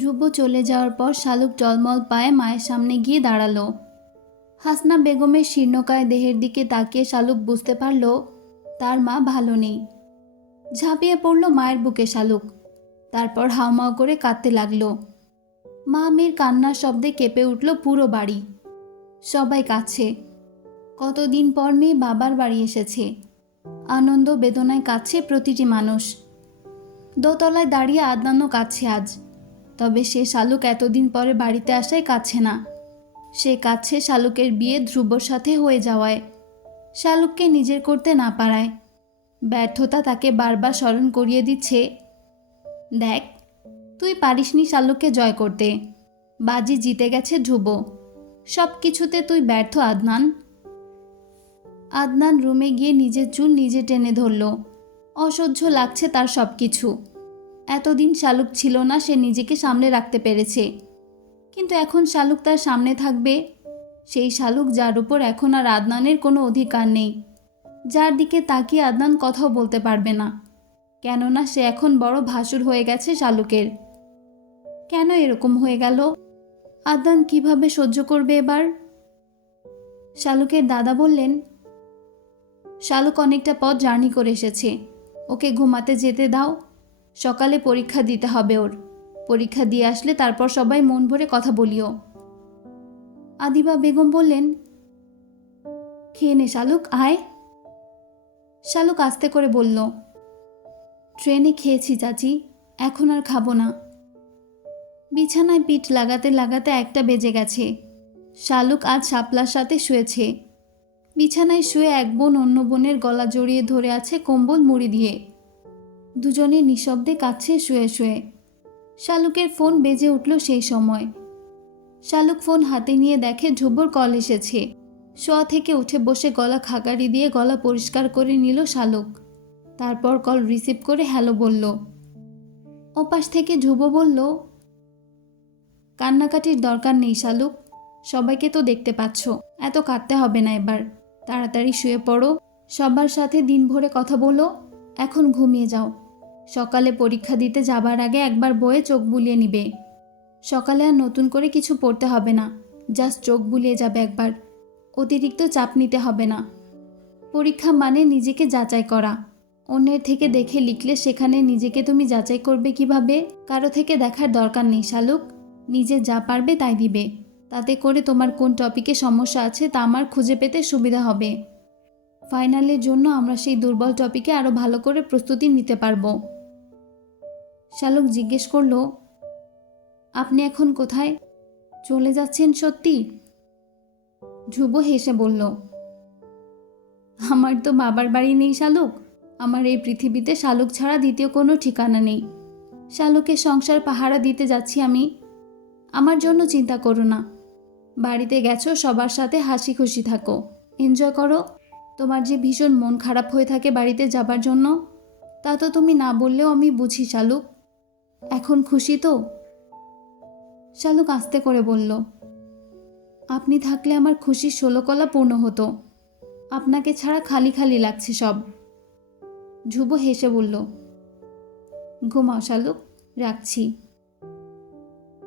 ধ্রুব চলে যাওয়ার পর শালুক টলমল পায়ে মায়ের সামনে গিয়ে দাঁড়াল। হাসনা বেগমের শীর্ণকায় দেহের দিকে তাকিয়ে শালুক বুঝতে পারল, তার মা ভালো নেই। ঝাঁপিয়ে পড়ল মায়ের বুকে শালুক। তারপর হাউমাউ করে কাঁদতে লাগল। মা মেয়ের কান্নার শব্দে কেঁপে উঠল পুরো বাড়ি। সবাই কাছে কতদিন পর মেয়ে বাবার বাড়ি এসেছে। আনন্দ বেদনায় কাছে প্রতিটি মানুষ। দোতলায় দাঁড়িয়ে আদনানও কাছে আজ। তবে সে শালুক এতদিন পরে বাড়িতে আসায় কাছে না। সে কাছে শালুকের বিয়ে ধ্রুবর সাথে হয়ে যাওয়ায়। শালুককে নিজের করতে না পারায়। ব্যর্থতা তাকে বারবার স্মরণ করিয়ে দিচ্ছে। দেখ, তুই পারিসনি শালুককে জয় করতে। বাজি জিতে গেছে ধ্রুব। সব কিছুতে তুই ব্যর্থ, আদনান। আদনান রুমে গিয়ে নিজের চুল নিজে টেনে ধরল। অসহ্য লাগছে তার সব কিছু এতদিন শালুক ছিল না, সে নিজেকে সামলে রাখতে পেরেছে। কিন্তু এখন শালুক তার সামনে থাকবে। সেই শালুক যার উপর এখন আর আদনানের কোনো অধিকার নেই। যার দিকে তাকিয়ে আদনান কথাও বলতে পারবে না। কেননা সে এখন বড় ভাসুর হয়ে গেছে শালুকের। কেন এরকম হয়ে গেল? আদনান কীভাবে সহ্য করবে এবার? শালুকের দাদা বললেন, শালুক অনেকটা পথ জার্নি করে এসেছে। ওকে ঘুমাতে যেতে দাও। সকালে পরীক্ষা দিতে হবে ওর। পরীক্ষা দিয়ে আসলে তারপর সবাই মন ভরে কথা বলিও। আদিবা বেগম বললেন, খেয়ে নে শালুক, আয়। শালুক আস্তে করে বলল, ট্রেনে খেয়েছি চাচি, এখন আর খাব না। বিছানায় পিঠ লাগাতে লাগাতে একটা বেজে গেছে। শালুক আজ শাপলার সাথে শুয়েছে। বিছানায় শুয়ে এক বোন অন্য বোনের গলা জড়িয়ে ধরে আছে কম্বল মুড়ি দিয়ে। দুজনে নিঃশব্দে কাছে শুয়ে শুয়ে। শালুকের ফোন বেজে উঠল সেই সময়। শালুক ফোন হাতে নিয়ে দেখে ধ্রুবর কল এসেছে। শোয়া থেকে উঠে বসে গলা খাকারি দিয়ে গলা পরিষ্কার করে নিল শালুক। তারপর কল রিসিভ করে হ্যালো বলল। ওপাশ থেকে ধ্রুব বলল, কান্নাকাটির দরকার নেই শালুক। সবাইকে তো দেখতে পাচ্ছ। এত কাঁদতে হবে না এবার। তাড়াতাড়ি শুয়ে পড়ো। সবার সাথে দিন ভরে কথা বলো। এখন ঘুমিয়ে যাও। সকালে পরীক্ষা দিতে যাবার আগে একবার বয়ে চোখ বুলিয়ে নিবে। সকালে আর নতুন করে কিছু পড়তে হবে না, জাস্ট চোখ বুলিয়ে যাবে একবার। অতিরিক্ত চাপ নিতে হবে না। পরীক্ষা মানে নিজেকে যাচাই করা। অন্যের থেকে দেখে লিখলে সেখানে নিজেকে তুমি যাচাই করবে কীভাবে? কারও থেকে দেখার দরকার নেই, শালুক। নিজে যা পারবে তাই দিবে। তাতে করে তোমার কোন টপিকে সমস্যা আছে তা আমার খুঁজে পেতে সুবিধা হবে। ফাইনালের জন্য আমরা সেই দুর্বল টপিকে আরও ভালো করে প্রস্তুতি নিতে পারব। শালুক জিজ্ঞেস করল, আপনি এখন কোথায়? চলে যাচ্ছেন সত্যি? ধ্রুব হেসে বলল, আমার তো বাবার বাড়ি নেই শালুক। আমার এই পৃথিবীতে শালুক ছাড়া দ্বিতীয় কোনো ঠিকানা নেই। শালুকের সংসার পাহারা দিতে যাচ্ছি আমি। আমার জন্য চিন্তা করো না। বাড়িতে গেছো, সবার সাথে হাসি খুশি থাকো। এনজয় করো। তোমার যে ভীষণ মন খারাপ হয়ে থাকে বাড়িতে যাবার জন্য, তা তো তুমি না বললেও আমি বুঝি শালুক। এখন খুশি তো? শালুক আস্তে করে বলল, আপনি থাকলে আমার খুশির ষোলকলা পূর্ণ হতো। আপনাকে ছাড়া খালি খালি লাগছে সব। ধ্রুব হেসে বলল, ঘুমাও শালুক, রাখছি।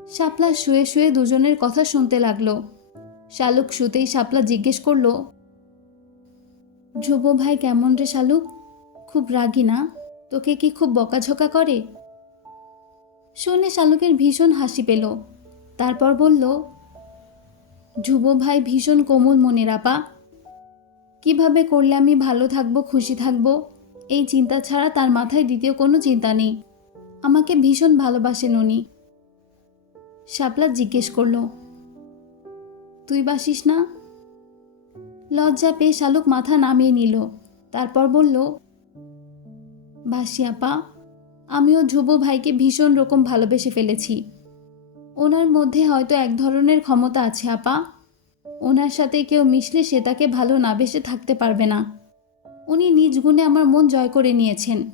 শাপলা শুয়ে শুয়ে দুজনের কথা শুনতে লাগল। শালুক শুতেই শাপলা জিজ্ঞেস করল, ধ্রুব ভাই কেমন রে শালুক? খুব রাগি না? তোকে কি খুব বকাঝকা করে? শুনে শালুকের ভীষণ হাসি পেল। তারপর বলল, ধ্রুব ভাই, ভীষণ কোমল মনের আপা। কীভাবে করলে আমি ভালো থাকব, খুশি থাকব? এই চিন্তা ছাড়া তার মাথায় দ্বিতীয় কোনো চিন্তা নেই। আমাকে ভীষণ ভালোবাসেন উনি। শাপলা জিজ্ঞেস করল, তুই বাসিস না? লজ্জা পেয়ে শালুক মাথা নামিয়ে নিল। তারপর বলল, বাসি আপা আমিও ধ্রুব ভাইকে ভীষণ রকম ভালোবেসে ফেলেছি। ওনার মধ্যে হয়তো এক ধরনের ক্ষমতা আছে, আপা। ওনার সাথে কেউ মিশলে সে তাকে ভালো না বেসে থাকতে পারবে না। উনি নিজ গুণে আমার মন জয় করে নিয়েছেন।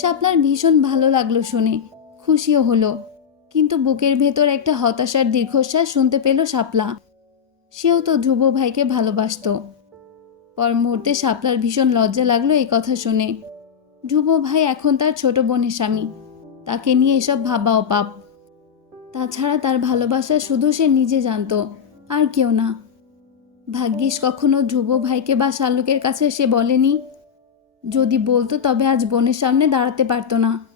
শাপলার ভীষণ ভালো লাগল শুনে, খুশিও হলো। কিন্তু বুকের ভেতর একটা হতাশার দীর্ঘশ্বাস শুনতে পেল শাপলা। সেও তো ধ্রুব ভাইকে ভালোবাসত। পর মুহূর্তে শাপলার ভীষণ লজ্জা লাগল এই কথা শুনে। ধ্রুব ভাই এখন তার ছোট বোনের স্বামী। তাকে নিয়ে এসব ভাবা অপাপ। তাছাড়া তার ভালোবাসা শুধু সে নিজে জানতো, আর কেউ না। ভাগ্যিস কখনো ধ্রুব ভাইকে বা শালুকের কাছে সে বলেনি। যদি বলতো তবে আজ বোনের সামনে দাঁড়াতে পারতো না।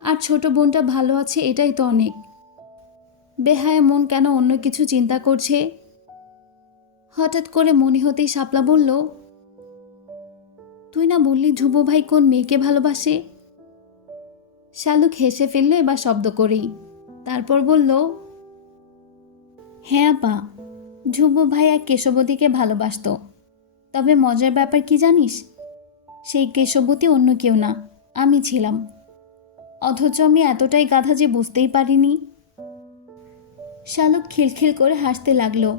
আর ছোট বোনটা ভালো আছে এটাই তো অনেক। বেহায় মন কেন অন্য কিছু চিন্তা করছে? হঠাৎ করে মনে হতেই শাপলা বলল তুই না বললি ধ্রুব ভাই কোন মেয়েকে ভালোবাসে? শালুক হেসে ফেলল এবার শব্দ করেই। তারপর বলল হ্যাঁ আপা, ধ্রুব ভাই এক কেশবতীকে ভালোবাসতো। তবে মজার ব্যাপার কি জানিস? সেই কেশবতী অন্য কেউ না, আমি ছিলাম। অথচ আমি এতটাই গাধা যে বুঝতেই পারিনি। শালুক খিলখিল করে হাসতে লাগল।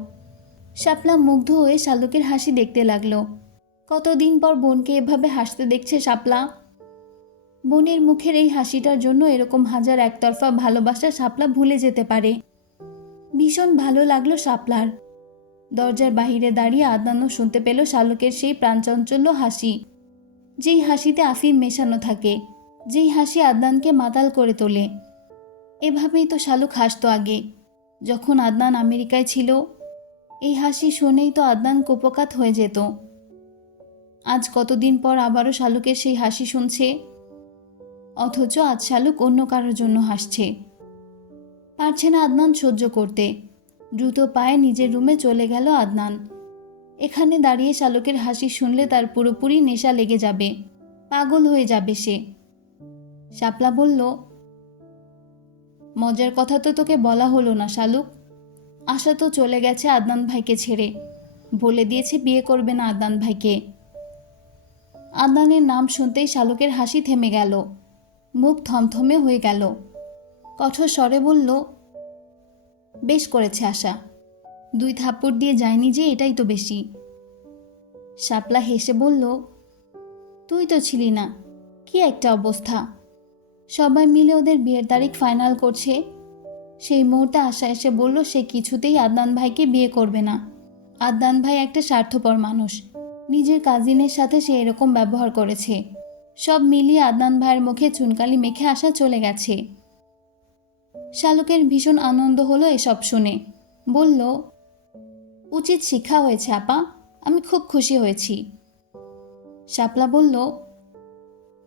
শাপলা মুগ্ধ হয়ে শালুকের হাসি দেখতে লাগল। কতদিন পর বোনকে এভাবে হাসতে দেখছে শাপলা? বোনের মুখের এই হাসিটার জন্য এরকম হাজার একতরফা ভালোবাসা শাপলা ভুলে যেতে পারে। ভীষণ ভালো লাগল শাপলার। দরজার বাহিরে দাঁড়িয়ে আদনানও শুনতে পেল শালুকের সেই প্রাণচঞ্চল্য হাসি। যেই হাসিতে আফিম মেশানো থাকে, যেই হাসি আদনানকে মাতাল করে তোলে। এভাবেই তো শালুক হাসতো আগে। যখন আদনান আমেরিকায় ছিল, এই হাসি শুনেই তো আদনান কোপকাত হয়ে যেত। আজ কতদিন পর আবারও শালুকের সেই হাসি শুনছে? অথচ আজ শালুক অন্য কারোর জন্য হাসছে। পারছে না আদনান সহ্য করতে। দ্রুত পায়ে নিজের রুমে চলে গেল আদনান। এখানে দাঁড়িয়ে শালুকের হাসি শুনলে তার পুরোপুরি নেশা লেগে যাবে। পাগল হয়ে যাবে সে। শাপলা বলল, মজার কথা তো তোকে বলা হলো না শালুক। আশা তো চলে গেছে আদনান ভাইকে ছেড়ে। বলে দিয়েছে বিয়ে করবে না আদনান ভাইকে। আদনানের নাম শুনতেই শালুকের হাসি থেমে গেল। মুখ থমথমে হয়ে গেল। কঠোর স্বরে বলল, বেশ করেছে আশা। দুই থাপ্পড় দিয়ে যায়নি যে এটাই তো বেশি। শাপলা হেসে বলল, তুই তো ছিলি না। কি একটা অবস্থা। সবাই মিলে ওদের বিয়ের তারিখ ফাইনাল করছে। সেই মুহূর্তে আশা এসে বলল, সে কিছুতেই আদনান ভাইকে বিয়ে করবে না। আদনান ভাই একটা স্বার্থপর মানুষ। নিজের কাজিনের সাথে সে এরকম ব্যবহার করেছে। সব মিলিয়ে আদনান ভাইয়ের মুখে চুনকালি মেখে আসা চলে গেছে। শালুকের ভীষণ আনন্দ হলো এসব শুনে। বলল, উচিত শিক্ষা হয়েছে, আপা। আমি খুব খুশি হয়েছি। শাপলা বলল,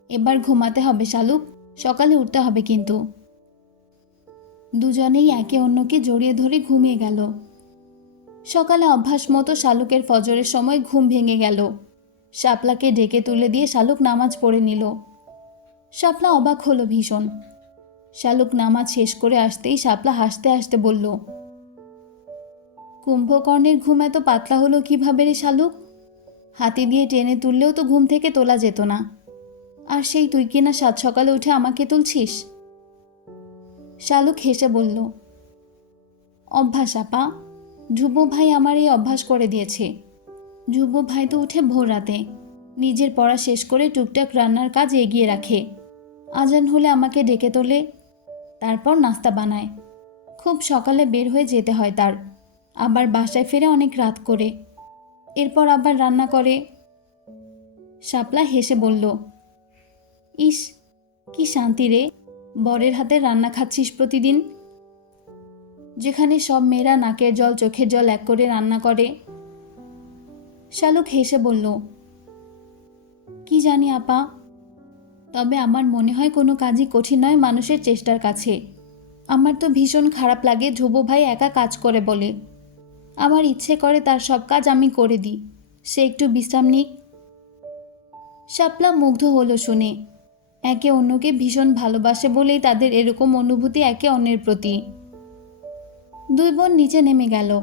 এবার ঘুমাতে হবে, শালুক। সকালে উঠতে হবে কিন্তু। দুজনেই একে অন্যকে জড়িয়ে ধরে ঘুমিয়ে গেল। সকালে অভ্যাস মতো শালুকের ফজরের সময় ঘুম ভেঙে গেল। শাপলাকে ডেকে তুলে দিয়ে শালুক নামাজ পড়ে নিল। শাপলা অবাক হলো ভীষণ। শালুক নামাজ শেষ করে আসতেই শাপলা হাসতে হাসতে বলল, কুম্ভকর্ণের ঘুম এত পাতলা হলো কীভাবে রে শালুক? হাতি দিয়ে টেনে তুললেও তো ঘুম থেকে তোলা যেত না। আর সেই তুই কিনা সাত সকালে উঠে আমাকে তুলছিস? শালুক হেসে বলল, অভ্যাস, আপা। ধ্রুব ভাই আমার এই অভ্যাস করে দিয়েছে। ধ্রুব ভাই তো উঠে ভোর রাতে। নিজের পড়া শেষ করে টুকটাক রান্নার কাজ এগিয়ে রাখে। আজান হলে আমাকে ডেকে তোলে, তারপর নাস্তা বানায়। খুব সকালে বের হয়ে যেতে হয় তার। আবার বাসায় ফিরে অনেক রাত করে। এরপর আবার রান্না করে। শাপলা হেসে বলল, ইস, কি শান্তি রে। বরের হাতে রান্না খাচ্ছিস প্রতিদিন। যেখানে সব মেয়েরা নাকের জল, চোখের জল এক করে রান্না করে। শালুক হেসে বলল, কি জানি আপা, তবে আমার মনে হয় কোনো কাজই কঠিন নয় মানুষের চেষ্টার কাছে। আমার তো ভীষণ খারাপ লাগে ধ্রুব ভাই একা কাজ করে বলে। আমার ইচ্ছে করে তার সব কাজ আমি করে দিই। সে একটু বিশ্রাম নিক। শাপলা মুগ্ধ হলো শুনে। একে অন্যকে ভীষণ ভালোবাসে বলেই তাদের এরকম অনুভূতি একে অন্যের প্রতি। দুই বোন নিচে নেমে গেল।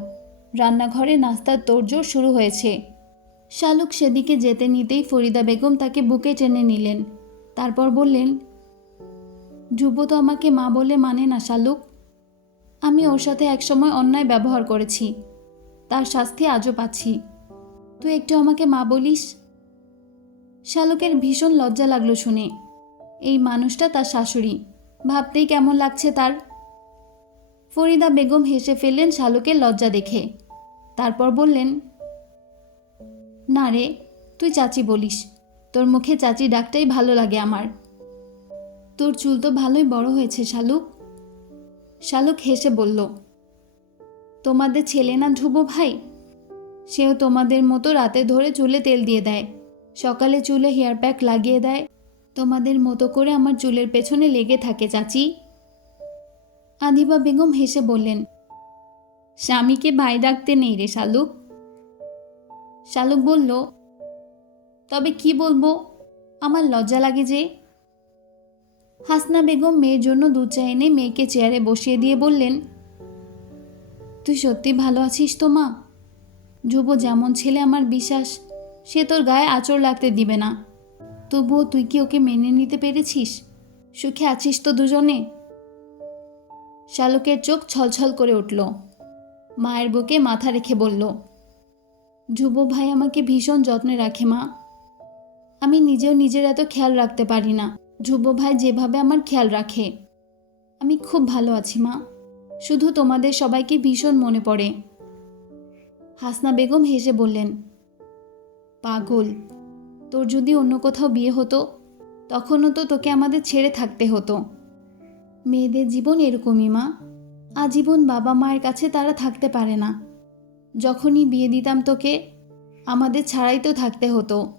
রান্নাঘরে নাস্তার তোড়জোড় শুরু হয়েছে। শালুক সেদিকে যেতে নিতেই ফরিদা বেগম তাকে বুকে টেনে নিলেন। তারপর বললেন ধ্রুব তো আমাকে মা বলে মানে না, শালুক। আমি ওর সাথে একসময় অন্যায় ব্যবহার করেছি। তার শাস্তি আজও পাচ্ছি। তুই একটু আমাকে মা বলিস? শালুকের ভীষণ লজ্জা লাগল শুনে। এই মানুষটা তার শাশুড়ি। ভাবতেই কেমন লাগছে তার? ফরিদা বেগম হেসে ফেললেন শালুকের লজ্জা দেখে। তারপর বললেন, না রে, তুই চাচি বলিস। তোর মুখে চাচি ডাকটাই ভালো লাগে আমার। তোর চুল তো ভালোই বড় হয়েছে, শালুক। শালুক হেসে বলল, তোমাদের ছেলে না ধ্রুব ভাই? সেও তোমাদের মতো রাতে ধরে চুলে তেল দিয়ে দেয়। সকালে চুলে হেয়ার প্যাক লাগিয়ে দেয়। তোমাদের মতো করে আমার চুলের পেছনে লেগে থাকে, চাচি। আদিবা বেগম হেসে বললেন, স্বামীকে ভাই ডাকতে নেই রে শালুক। শালুক বলল, তবে কি বলব, আমার লজ্জা লাগে যে? হাসনা বেগম মেয়ের জন্য দু চা এনে মেয়েকে চেয়ারে বসিয়ে দিয়ে বললেন, তুই সত্যি ভালো আছিস তো মা? ধ্রুব যেমন ছেলে আমার বিশ্বাস, সে তোর গায়ে আঁচড় লাগতে দিবে না। তবুও তুই কি ওকে মেনে নিতে পেরেছিস? সুখে আছিস তো দুজনে? শালুকের চোখ ছলছল করে উঠল। মায়ের বুকে মাথা রেখে বলল, যুব ভাই আমাকে ভীষণ যত্নে রাখে, মা। আমি নিজেও নিজের এত খেয়াল রাখতে পারি না। যুব ভাই যেভাবে আমার খেয়াল রাখে। আমি খুব ভালো আছি, মা। শুধু তোমাদের সবাইকে ভীষণ মনে পড়ে। হাসনা বেগম হেসে বললেন, পাগল। তোর যদি অন্য কোথাও বিয়ে হতো, তখনও তো তোকে আমাদের ছেড়ে থাকতে হতো। মেয়েদের জীবন এরকমই, মা। আজীবন বাবা মায়ের কাছে তারা থাকতে পারে না। যখনই বিয়ে দিতাম তোকে, আমাদের ছাড়াই তো থাকতে হতো।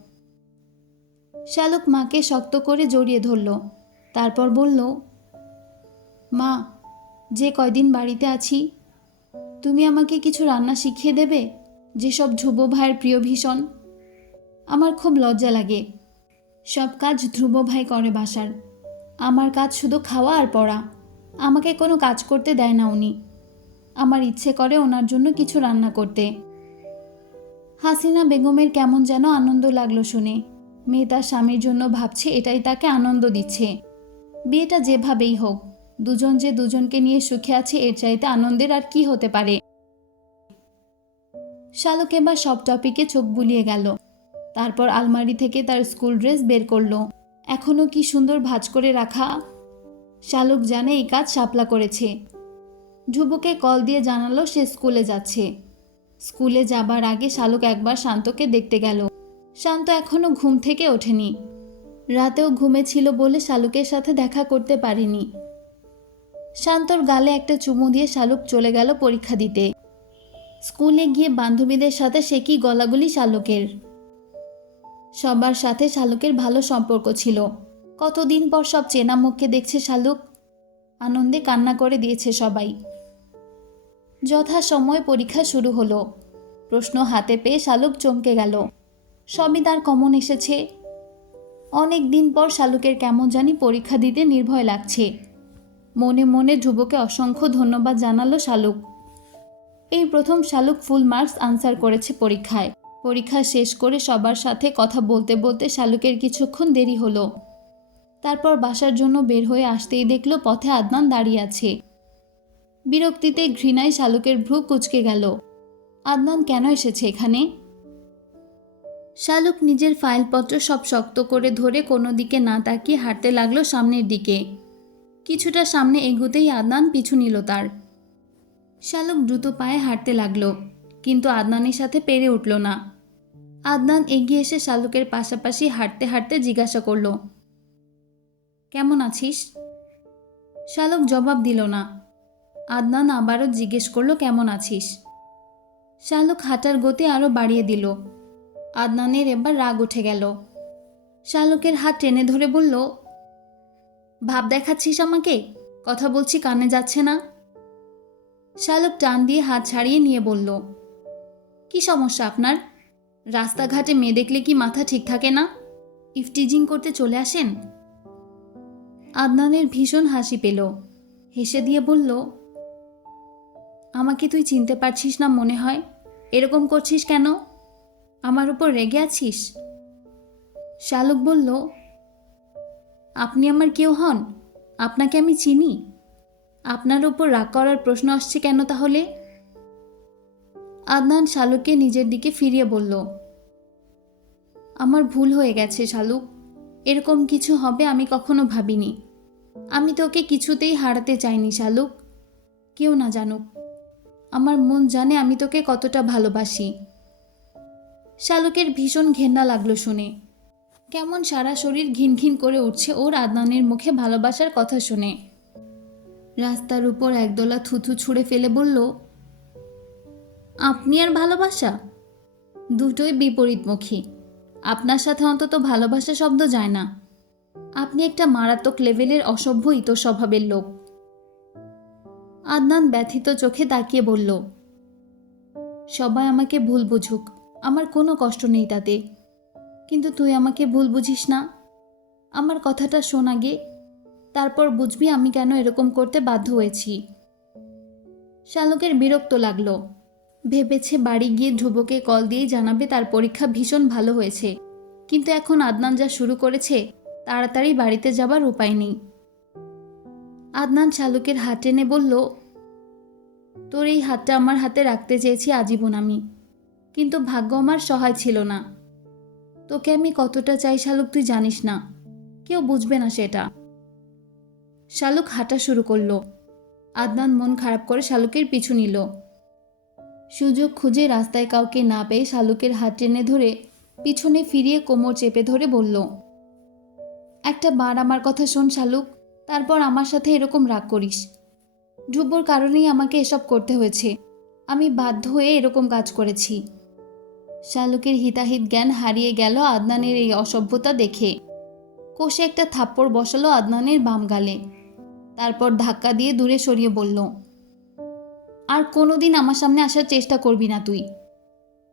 শালুক মাকে শক্ত করে জড়িয়ে ধরল। তারপর বলল, মা, যে কয়দিন বাড়িতে আছি, তুমি আমাকে কিছু রান্না শিখিয়ে দেবে? যেসব ধ্রুব ভাইয়ের প্রিয় ভীষণ। আমার খুব লজ্জা লাগে। সব কাজ ধ্রুব ভাই করে বাসার। আমার কাজ শুধু খাওয়া আর পড়া। আমাকে কোনো কাজ করতে দেয় না উনি। আমার ইচ্ছে করে ওনার জন্য কিছু রান্না করতে। হাসিনা বেগমের কেমন যেন আনন্দ লাগল শুনে। মেয়ে তার স্বামীর জন্য ভাবছে এটাই তাকে আনন্দ দিচ্ছে। বিয়েটা যেভাবেই হোক, দুজন যে দুজনকে নিয়ে সুখে আছে এর চাইতে আনন্দের আর কি হতে পারে? শালক এবার সব টপিকে চোখ বুলিয়ে গেল। তারপর আলমারি থেকে তার স্কুল ড্রেস বের করল। এখনও কি সুন্দর ভাঁজ করে রাখা? শালুক জানে এই কাজ শাপলা করেছে। ধ্রুবকে কল দিয়ে জানালো সে স্কুলে যাচ্ছে। স্কুলে যাবার আগে শালুক একবার শান্তকে দেখতে গেল। শান্ত এখনও ঘুম থেকে ওঠেনি। রাতেও ঘুমেছিল বলে শালুকের সাথে দেখা করতে পারেনি। শান্তর গালে একটা চুমু দিয়ে শালুক চলে গেল পরীক্ষা দিতে। স্কুলে গিয়ে বান্ধবীদের সাথে সে কি গলাগুলি শালুকের? সবার সাথে শালুকের ভালো সম্পর্ক ছিল। কতদিন পর সব চেনা মুখকে দেখছে শালুক। আনন্দে কান্না করে দিয়েছে সবাই। যথা সময় পরীক্ষা শুরু হলো। প্রশ্ন হাতে পেয়ে শালুক চমকে গেল। সবই তার কমন এসেছে। অনেক দিন পর শালুকের কেমন জানি পরীক্ষা দিতে নির্ভয় লাগছে। মনে মনে ধ্রুবকে অসংখ্য ধন্যবাদ জানালো শালুক। এই প্রথম শালুক ফুল মার্কস আনসার করেছে পরীক্ষায়। পরীক্ষা শেষ করে সবার সাথে কথা বলতে বলতে শালুকের কিছুক্ষণ দেরি হলো। তারপর বাসার জন্য বের হয়ে আসতেই দেখল পথে আদনান দাঁড়িয়ে আছে। বিরক্তিতে ঘৃণায় শালুকের ভ্রু কুচকে গেল। আদনান, কেন এসেছে এখানে? শালুক নিজের ফাইলপত্র সব শক্ত করে ধরে কোনো দিকে না তাকিয়ে হাঁটতে লাগল সামনের দিকে। কিছুটা সামনে এগুতেই আদনান পিছু নিল তার। শালুক দ্রুত পায়ে হাঁটতে লাগল, কিন্তু আদনানের সাথে পেরে উঠল না। আদনান এগিয়ে এসে শালুকের পাশাপাশি হাঁটতে হাঁটতে জিজ্ঞাসা করল, কেমন আছিস? শালুক জবাব দিল না। আদনান আবারও জিজ্ঞেস করল, কেমন আছিস? শালুক হাঁটার গতি আরও বাড়িয়ে দিল। আদনানের এবার রাগ উঠে গেল। শালুকের হাত টেনে ধরে বলল, ভাব দেখাচ্ছিস আমাকে? কথা বলছি কানে যাচ্ছে না? শালুক টান দিয়ে হাত ছাড়িয়ে নিয়ে বলল, কি সমস্যা আপনার? রাস্তাঘাটে মেয়ে দেখলে কি মাথা ঠিক থাকে না? ইফটিজিং করতে চলে আসেন? আদনানের ভীষণ হাসি পেল। হেসে দিয়ে বলল, আমাকে তুই চিনতে পারছিস না মনে হয়? এরকম করছিস কেন? আমার উপর রেগে আছিস? শালুক বলল, আপনি আমার কেউ হন। আপনাকে আমি চিনি। আপনার উপর রাগ করার প্রশ্ন আসছে কেন তাহলে? আদনান শালুককে নিজের দিকে ফিরিয়ে বলল, আমার ভুল হয়ে গেছে শালুক। এরকম কিছু হবে আমি কখনো ভাবিনি। আমি তোকে কিছুতেই হারাতে চাইনি শালুক। কেউ না জানুক। আমার মন জানে আমি তোকে কতটা ভালোবাসি। শালুকের ভীষণ ঘেন্না লাগল শুনে। কেমন সারা শরীর ঘিন ঘিন করে উঠছে ওর আদনানের মুখে ভালোবাসার কথা শুনে। রাস্তার উপর একদলা থুথু ছুঁড়ে ফেলে বলল আপনি আর ভালোবাসা? দুটোই বিপরীতমুখী। আপনার সাথে অন্তত ভালোবাসা শব্দ যায় না। আপনি একটা মারাত্মক লেভেলের অসভ্য ইত স্বভাবের লোক। আদনান ব্যথিত চোখে তাকিয়ে বলল, সবাই আমাকে ভুল বুঝুক। আমার কোনো কষ্ট নেই তাতে। কিন্তু তুই আমাকে ভুল বুঝিস না। আমার কথাটা শোন আগে। তারপর বুঝবি আমি কেন এরকম করতে বাধ্য হয়েছি শালকের বিরক্ত লাগল। ভেবেছে বাড়ি গিয়ে ধ্রুবকে কল দিয়ে জানাবে তার পরীক্ষা ভীষণ ভালো হয়েছে। কিন্তু এখন আদনান যা শুরু করেছে, তাড়াতাড়ি বাড়িতে যাবার উপায় নেই। আদনান শালুকের হাত টেনে বলল, তোর এই হাতটা আমার হাতে রাখতে চেয়েছি আজীবন আমি। কিন্তু ভাগ্য আমার সহায় ছিল না। তোকে আমি কতটা চাই শালুক তুই জানিস না। কেউ বুঝবে না সেটা। শালুক হাঁটা শুরু করল। আদনান মন খারাপ করে শালুকের পিছু নিল। সুযোগ খুঁজে রাস্তায় কাউকে না পেয়ে শালুকের হাত টেনে ধরে পিছনে ফিরিয়ে কোমর চেপে ধরে বলল, একটা বার আমার কথা শোন শালুক, তারপর আমার সাথে এরকম রাগ করিস। ধ্রুবর কারণেই আমাকে এসব করতে হয়েছে। আমি বাধ্য হয়ে এরকম কাজ করেছি শালুকের হিতাহিত জ্ঞান হারিয়ে গেল আদনানের এই অসভ্যতা দেখে। কোষে একটা থাপ্পড় বসালো আদনানের বাম গালে। তারপর ধাক্কা দিয়ে দূরে সরিয়ে বলল আর কোনোদিন আমার সামনে আসার চেষ্টা করবি না তুই।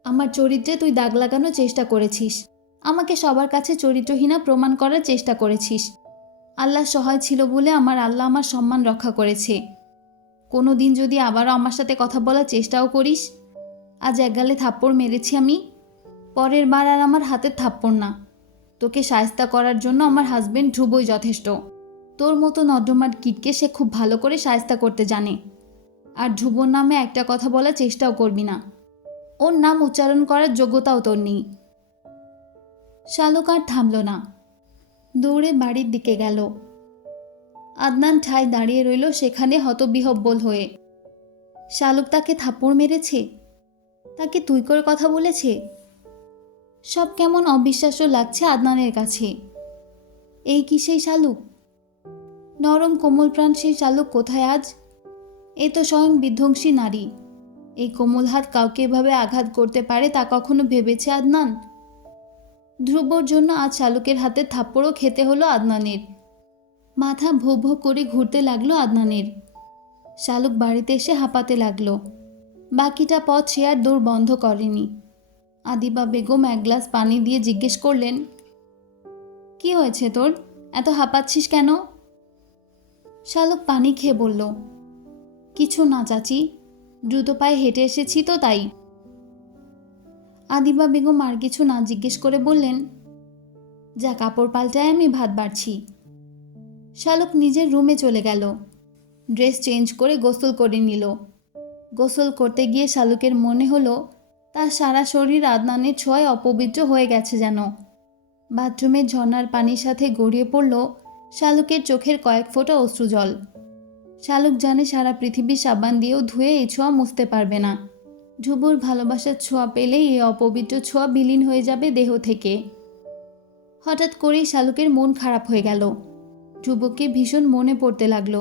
আমার চরিত্রে তুই দাগ লাগানোর চেষ্টা করেছিস। আমাকে সবার কাছে চরিত্রহীনা প্রমাণ করার চেষ্টা করেছিস। আল্লাহ সহায় ছিল বলে আমার আল্লাহ আমার সম্মান রক্ষা করেছে। কোনো দিন যদি আবারও আমার সাথে কথা বলার চেষ্টাও করিস, আজ একগালে থাপ্পড় মেরেছি আমি, পরের বার আর আমার হাতে থাপ্পড় না। তোকে সায়স্তা করার জন্য আমার হাজবেন্ড ধ্রুবই যথেষ্ট। তোর মতো নর্দমার কিটকে সে খুব ভালো করে সায়স্তা করতে জানে। আর ধ্রুবর নামে একটা কথা বলার চেষ্টাও করবি না। ওর নাম উচ্চারণ করার যোগ্যতাও তোর নেই। শালুক আর থামল না। দৌড়ে বাড়ির দিকে গেল। আদনান ঠায় দাঁড়িয়ে রইল সেখানে হতবিহব্বল হয়ে। শালুক তাকে থাপ্পড় মেরেছে? তাকে তুই করে কথা বলেছে? সব কেমন অবিশ্বাস্য লাগছে আদনানের কাছে। এই কি সেই শালুক? নরম কোমল প্রাণ সেই শালুক কোথায় আজ? এ তো স্বয়ং বিধ্বংসী নারী। এই কোমল হাত কাউকে এভাবে আঘাত করতে পারে তা কখনো ভেবেছে আদনান? ধ্রুবর জন্য আজ শালুকের হাতে থাপ্পড়ও খেতে হলো আদনানের। মাথা ভো ভো করে ঘুরতে লাগল আদনানের। শালুক বাড়িতে এসে হাঁপাতে লাগল। বাকিটা পথ সে আর দৌড় বন্ধ করেনি। আদিবা বেগম এক গ্লাস পানি দিয়ে জিজ্ঞেস করলেন, কি হয়েছে তোর? এত হাঁপাচ্ছিস কেন? শালুক পানি খেয়ে বলল কিছু না, চাচি। দ্রুত পায়ে হেঁটে এসেছি তো তাই। আদিবা বেগম আর কিছু না জিজ্ঞেস করে বললেন, যা কাপড় পাল্টায় আমি ভাত বাড়ছি। শালুক নিজের রুমে চলে গেল। ড্রেস চেঞ্জ করে গোসল করে নিল। গোসল করতে গিয়ে শালুকের মনে হলো, তার সারা শরীর আদনানের ছোঁয়ায় অপবিত্র হয়ে গেছে যেন। বাথরুমের ঝর্নার পানির সাথে গড়িয়ে পড়ল শালুকের চোখের কয়েক ফোঁটা অশ্রুজল। শালুক জানে সারা পৃথিবীর সাবান দিয়েও ধুয়ে এই ছোঁয়া মুছতে পারবে না। ধ্রুবর ভালোবাসার ছোঁয়া পেলেই এই অপবিত্র ছোঁয়া বিলীন হয়ে যাবে দেহ থেকে। হঠাৎ করেই শালুকের মন খারাপ হয়ে গেল। ধ্রুবকে ভীষণ মনে পড়তে লাগল।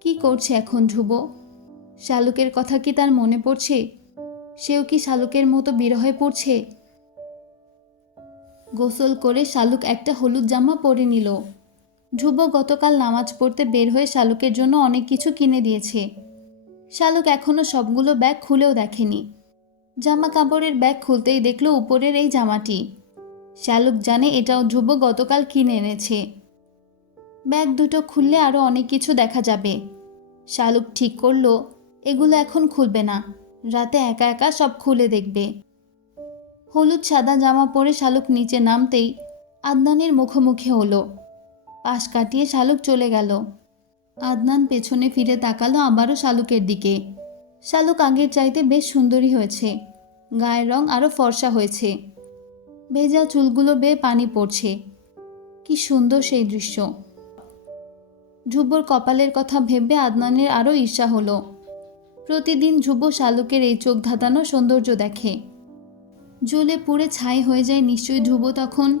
কি করছে এখন ধ্রুব শালুকের কথা কি তার মনে পড়ছে? সেও কি শালুকের মতো বিরহে পড়ছে? গোসল করে শালুক একটা হলুদ জামা পরে নিল। ধ্রুব গতকাল নামাজ পড়তে বের হয়ে শালুকের জন্য অনেক কিছু কিনে দিয়েছে। শালুক এখনও সবগুলো ব্যাগ খুলেও দেখেনি। জামা কাপড়ের ব্যাগ খুলতেই দেখল উপরের এই জামাটি। শালুক জানে এটাও ধ্রুব গতকাল কিনে এনেছে। ব্যাগ দুটো খুললে আরও অনেক কিছু দেখা যাবে। শালুক ঠিক করল, এগুলো এখন খুলবে না। রাতে একা একা সব খুলে দেখবে। হলুদ সাদা জামা পরে শালুক নিচে নামতেই আদনানের মুখোমুখি হলো। পাশ কাটিয়ে শালুক চলে গেল। আদনান পেছনে ফিরে তাকালো আবারও শালুকের দিকে। শালুক আগের চাইতে বেশ সুন্দরী হয়েছে। গায়ের রং আরও ফর্সা হয়েছে। ভেজা চুলগুলো বেয়ে পানি পড়ছে। কি সুন্দর সেই দৃশ্য। ধ্রুবর কপালের কথা ভেবে আদনানের আরও ঈর্ষা হলো। প্রতিদিন ধ্রুব শালুকের এই চোখ ধাঁধানো সৌন্দর্য দেখে। জ্বলে পুড়ে ছাই হয়ে যায় নিশ্চয়ই ধ্রুব তখন।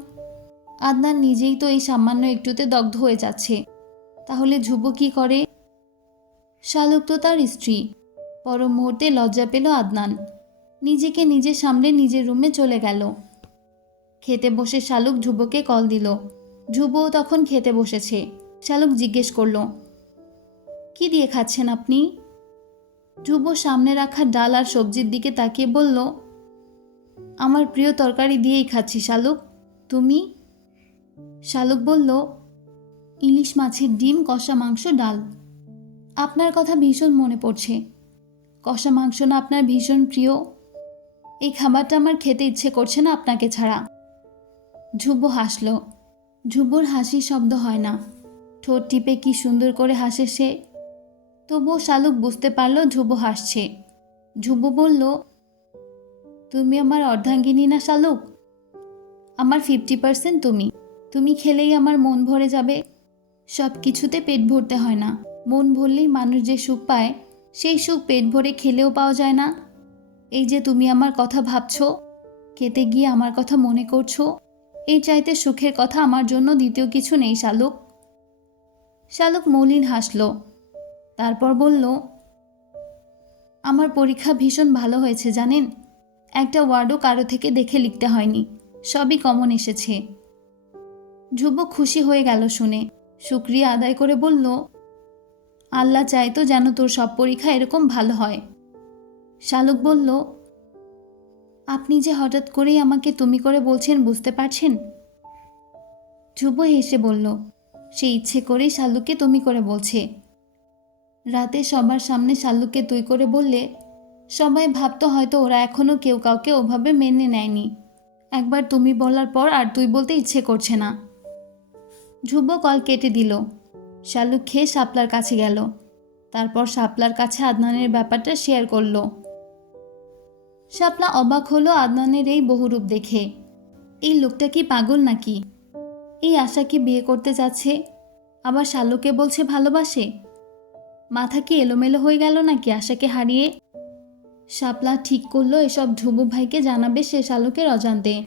আদনান নিজেই তো এই সামান্য একটুতে দগ্ধ হয়ে যাচ্ছে। তাহলে ধ্রুব কি করে? শালুক তো তার স্ত্রী। পর মুহূর্তে লজ্জা পেল আদনান। নিজেকে নিজে সামলে নিজের রুমে চলে গেল। খেতে বসে শালুক ধ্রুবকে কল দিল। ধ্রুবও তখন খেতে বসেছে। শালুক জিজ্ঞেস করল, কি দিয়ে খাচ্ছেন আপনি? ধ্রুব সামনে রাখা ডাল আর সবজির দিকে তাকিয়ে বলল, আমার প্রিয় তরকারি দিয়েই খাচ্ছি শালুক। তুমি? শালুক বলল, ইলিশ মাছের ডিম, কষা মাংস, ডাল। আপনার কথা ভীষণ মনে পড়ছে। কষা মাংস না আপনার ভীষণ প্রিয়? এই খাবারটা আমার খেতে ইচ্ছে করছে না আপনাকে ছাড়া। ধ্রুব হাসল। ধ্রুবর হাসি শব্দ হয় না। ঠোঁট টিপে কি সুন্দর করে হাসে সে? তবুও শালুক বুঝতে পারল ধ্রুব হাসছে। ধ্রুব বলল, তুমি আমার অর্ধাঙ্গিনী না শালুক? আমার ফিফটি পার্সেন্ট তুমি। তুমি খেলেই আমার মন ভরে যাবে। সব কিছুতে পেট ভরতে হয় না। মন ভরলেই মানুষ যে সুখ পায়, সেই সুখ পেট ভরে খেলেও পাওয়া যায় না। এই যে তুমি আমার কথা ভাবছ, খেতে গিয়ে আমার কথা মনে করছ এই চাইতে সুখের কথা আমার জন্য দ্বিতীয় কিছু নেই, শালুক। শালুক মলিন হাসল। তারপর বলল, আমার পরীক্ষা ভীষণ ভালো হয়েছে, জানেন? একটা ওয়ার্ডও কারও থেকে দেখে লিখতে হয়নি। সবই কমন এসেছে। ধ্রুব খুশি হয়ে গেল শুনে। শুক্রিয়া আদায় করে বলল, আল্লাহ চাইতো যেন তোর সব পরীক্ষা এরকম ভালো হয়। শালুক বলল, আপনি যে হঠাৎ করেই আমাকে তুমি করে বলছেন বুঝতে পারছেন? ধ্রুব হেসে বলল, সে ইচ্ছে করেই শালুককে তুমি করে বলছে। রাতে সবার সামনে শালুককে তুই করে বললে, সবাই ভাবতো হয়তো ওরা এখনও কেউ কাউকে ওভাবে মেনে নেয়নি। একবার তুমি বলার পর আর তুই বলতে ইচ্ছে করছে না। ধ্রুব কল কেটে দিল। শালুক খেয়ে শাপলার কাছে গেল। তারপর শাপলার কাছে আদনানের ব্যাপারটা শেয়ার করল। শাপলা অবাক হলো আদনানের এই বহুরূপ দেখে। এই লোকটা কি পাগল নাকি? এই আশাকে বিয়ে করতে যাচ্ছে? আবার শালুকে বলছে ভালোবাসে? মাথা কি এলোমেলো হয়ে গেল নাকি আশাকে হারিয়ে? শাপলা ঠিক করল এসব ধ্রুব ভাইকে জানাবে সে শালুকের অজান্তে।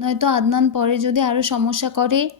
নয়তো আদনান পরে যদি আরও সমস্যা করে